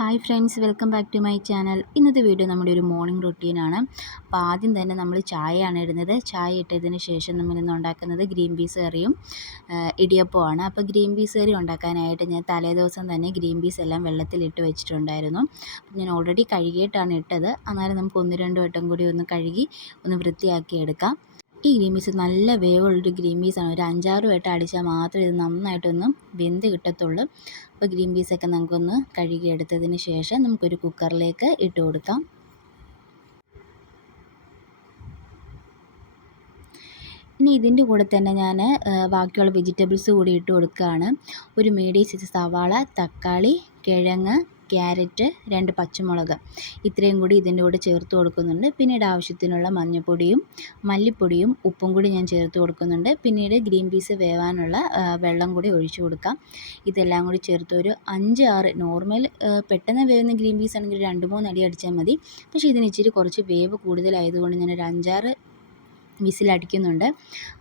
Hi friends welcome back to my channel. ഇന്നത്തെ video നമ്മുടെ ഒരു മോർണിംഗ് റൊട്ടീനാണ്. അപ്പോൾ ആദ്യം തന്നെ നമ്മൾ ചായയാണ് ഇടുന്നത്. ചായ ഇട്ടതിന് ശേഷം നമ്മൾ ഇന്ന് ഉണ്ടാക്കുന്നത് ഗ്രീൻ പീസ് കറിയും ഇടിയപ്പമാണ് അപ്പോൾ ഗ്രീൻ പീസ് കറി ഉണ്ടാക്കാനായിട്ട് ഞാൻ തലേദിവസം തന്നെ ഗ്രീൻ പീസ് എല്ലാം വെള്ളത്തിലിട്ട് വെച്ചിട്ടുണ്ടായിരുന്നു. ഞാൻ ഓൾറെഡി കഴുകിയിട്ടാണ് ഇട്ടത്. എന്നാലും നമുക്ക് ഒന്ന് രണ്ട് വട്ടം കൂടി ഒന്ന് കഴുകി ഒന്ന് വൃത്തിയാക്കി എടുക്കാം. ഈ ഗ്രീൻ പീസ് നല്ല വേവുള്ളൊരു ഗ്രീൻ പീസാണ് ഒരു അഞ്ചാറ് വട്ടം അടിച്ചാൽ മാത്രമേ ഇത് നന്നായിട്ടൊന്ന് വെന്ത് കിട്ടത്തുള്ളൂ. അപ്പോൾ ഗ്രീൻ പീസൊക്കെ നമുക്കൊന്ന് കഴുകിയെടുത്തതിന് ശേഷം നമുക്കൊരു കുക്കറിലേക്ക് ഇട്ട് കൊടുക്കാം. ഇനി ഇതിന്റെ കൂടെ തന്നെ ഞാൻ ബാക്കിയുള്ള വെജിറ്റബിൾസ് കൂടി ഇട്ട് കൊടുക്കുകയാണ്. ഒരു മീഡിയം സൈസ് സവാള തക്കാളി കിഴങ്ങ് ക്യാരറ്റ് രണ്ട് പച്ചമുളക്. ഇത്രയും കൂടി ഇതിന്റെ കൂടെ ചേർത്ത് കൊടുക്കുന്നുണ്ട്. പിന്നീട് ആവശ്യത്തിനുള്ള മഞ്ഞൾപ്പൊടിയും മല്ലിപ്പൊടിയും ഉപ്പും കൂടി ഞാൻ ചേർത്ത് കൊടുക്കുന്നുണ്ട്. പിന്നീട് ഗ്രീൻ പീസ് വേവാനുള്ള വെള്ളം കൂടി ഒഴിച്ചു കൊടുക്കാം. ഇതെല്ലാം കൂടി ചേർത്ത് ഒരു അഞ്ച് ആറ് നോർമൽ പെട്ടെന്ന് വേവുന്ന ഗ്രീൻ പീസ് ആണെങ്കിൽ രണ്ട് മൂന്ന് അടി അടിച്ചാൽ മതി. പക്ഷേ ഇതിന് ഇച്ചിരി കുറച്ച് വേവ് കൂടുതലായതുകൊണ്ട് ഒരു അഞ്ചാറ് വിസിലടിക്കുന്നുണ്ട്.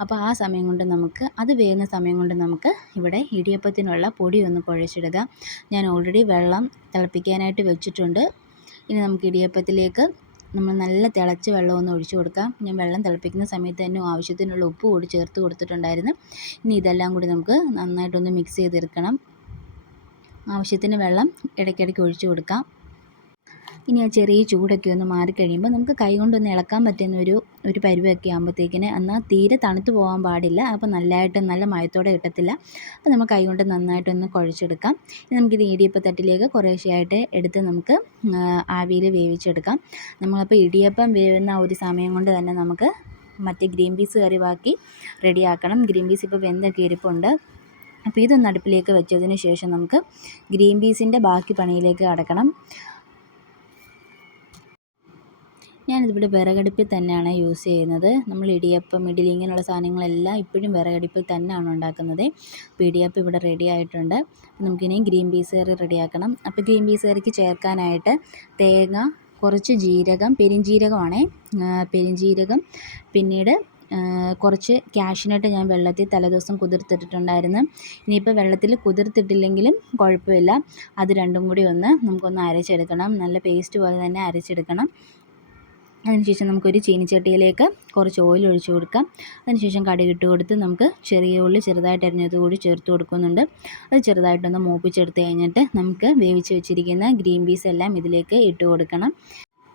അപ്പോൾ ആ സമയം കൊണ്ട് നമുക്ക് അത് വേകുന്ന സമയം കൊണ്ട് നമുക്ക് ഇവിടെ ഇടിയപ്പത്തിനുള്ള പൊടി ഒന്ന് കുഴച്ചിടുക. ഞാൻ ഓൾറെഡി വെള്ളം തിളപ്പിക്കാനായിട്ട് വെച്ചിട്ടുണ്ട്. ഇനി നമുക്ക് ഇടിയപ്പത്തിലേക്ക് നമ്മൾ നല്ല തിളച്ച വെള്ളം ഒന്ന് ഒഴിച്ചു കൊടുക്കാം. ഞാൻ വെള്ളം തിളപ്പിക്കുന്ന സമയത്ത് തന്നെ ആവശ്യത്തിനുള്ള ഉപ്പ് കൂടി ചേർത്ത് കൊടുത്തിട്ടുണ്ടായിരുന്നു. ഇനി ഇതെല്ലാം കൂടി നമുക്ക് നന്നായിട്ടൊന്ന് മിക്സ് ചെയ്തെടുക്കണം. ആവശ്യത്തിന് വെള്ളം ഇടയ്ക്കിടയ്ക്ക് ഒഴിച്ചു കൊടുക്കാം. ഇനി ആ ചെറിയ ചൂടൊക്കെ ഒന്ന് മാറിക്കഴിയുമ്പോൾ നമുക്ക് കൈ കൊണ്ടൊന്ന് ഇളക്കാൻ പറ്റുന്ന ഒരു ഒരു പരുവൊക്കെ ആകുമ്പോഴത്തേക്കിന് എന്നാൽ തീരെ തണുത്ത് പോകാൻ പാടില്ല. അപ്പോൾ നല്ലതായിട്ട് നല്ല മയത്തോടെ കിട്ടത്തില്ല. അപ്പോൾ നമുക്ക് കൈ കൊണ്ട് നന്നായിട്ടൊന്ന് കുഴച്ചെടുക്കാം. നമുക്കിത് ഇടിയപ്പം തട്ടിലേക്ക് കുറേശ്ശെയായിട്ട് എടുത്ത് നമുക്ക് ആവിയിൽ വേവിച്ചെടുക്കാം. നമ്മളപ്പോൾ ഇടിയപ്പം വേവുന്ന ഒരു സമയം കൊണ്ട് തന്നെ നമുക്ക് മറ്റേ ഗ്രീൻ പീസ് കറി ബാക്കി റെഡിയാക്കണം. ഗ്രീൻ പീസ് ഇപ്പോൾ വെന്തൊക്കെ ഇരിപ്പുണ്ട്. അപ്പോൾ ഇതൊന്ന് അടുപ്പിലേക്ക് വെച്ചതിന് ശേഷം നമുക്ക് ഗ്രീൻ പീസിന്റെ ബാക്കി പണിയിലേക്ക് കടക്കണം. ഞാനിതിവിടെ വിറകടുപ്പിൽ തന്നെയാണ് യൂസ് ചെയ്യുന്നത്. നമ്മൾ ഇടിയപ്പം ഇഡ്ഡലി ഇങ്ങനെയുള്ള സാധനങ്ങളെല്ലാം ഇപ്പോഴും വിറകടുപ്പിൽ തന്നെയാണ് ഉണ്ടാക്കുന്നത്. അപ്പോൾ ഇടിയപ്പം ഇവിടെ റെഡി ആയിട്ടുണ്ട്. നമുക്കിനി ഗ്രീൻ പീസ് കറി റെഡിയാക്കണം അപ്പോൾ ഗ്രീൻ പീസ് കറിക്ക് ചേർക്കാനായിട്ട് തേങ്ങ കുറച്ച് ജീരകം പെരിഞ്ജീരകമാണേ പെരിഞ്ജീരകം പിന്നീട് കുറച്ച് ക്യാഷിനായിട്ട് ഞാൻ വെള്ളത്തിൽ തലേദിവസം കുതിർത്തിട്ടിട്ടുണ്ടായിരുന്നു. ഇനിയിപ്പോൾ വെള്ളത്തിൽ കുതിർത്തിട്ടില്ലെങ്കിലും കുഴപ്പമില്ല. അത് രണ്ടും കൂടി ഒന്ന് നമുക്കൊന്ന് അരച്ചെടുക്കണം. നല്ല പേസ്റ്റ് പോലെ തന്നെ അരച്ചെടുക്കണം. അതിനുശേഷം നമുക്കൊരു ചീനിച്ചട്ടിയിലേക്ക് കുറച്ച് ഓയിൽ ഒഴിച്ച് കൊടുക്കാം. അതിനുശേഷം കടുകിട്ട് കൊടുത്ത് നമുക്ക് ചെറിയ ഉള്ളി ചെറുതായിട്ട് അരിഞ്ഞത് കൂടി ചേർത്ത് കൊടുക്കുന്നുണ്ട്. അത് ചെറുതായിട്ടൊന്ന് മൂപ്പിച്ചെടുത്ത് കഴിഞ്ഞിട്ട് നമുക്ക് വേവിച്ച് വെച്ചിരിക്കുന്ന ഗ്രീൻ പീസ് എല്ലാം ഇതിലേക്ക് ഇട്ട് കൊടുക്കണം.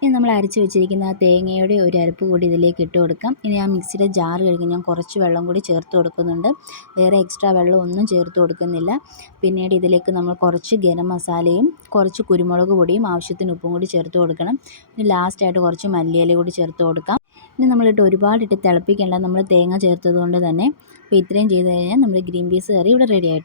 ഇനി നമ്മൾ അരച്ച് വെച്ചിരിക്കുന്ന ആ തേങ്ങയുടെ ഒരു അരപ്പ് കൂടി ഇതിലേക്ക് ഇട്ട് കൊടുക്കാം. ഇനി ആ മിക്സിയുടെ ജാർ കഴുകി ഞാൻ കുറച്ച് വെള്ളം കൂടി ചേർത്ത് കൊടുക്കുന്നുണ്ട്. വേറെ എക്സ്ട്രാ വെള്ളം ഒന്നും ചേർത്ത് കൊടുക്കുന്നില്ല. പിന്നീട് ഇതിലേക്ക് നമ്മൾ കുറച്ച് ഗരം മസാലയും കുറച്ച് കുരുമുളക് പൊടിയും ആവശ്യത്തിന് ഉപ്പും കൂടി ചേർത്ത് കൊടുക്കണം. പിന്നെ ലാസ്റ്റായിട്ട് കുറച്ച് മല്ലിയില കൂടി ചേർത്ത് കൊടുക്കാം. ഇനി നമ്മളിട്ട് ഒരുപാടിട്ട് തിളപ്പിക്കേണ്ട നമ്മൾ തേങ്ങ ചേർത്തത് കൊണ്ട് തന്നെ അപ്പോൾ ഇത്രയും ചെയ്ത് കഴിഞ്ഞാൽ നമ്മുടെ ഗ്രീൻ പീസ് കറി ഇവിടെ റെഡി ആയിട്ടുണ്ട്.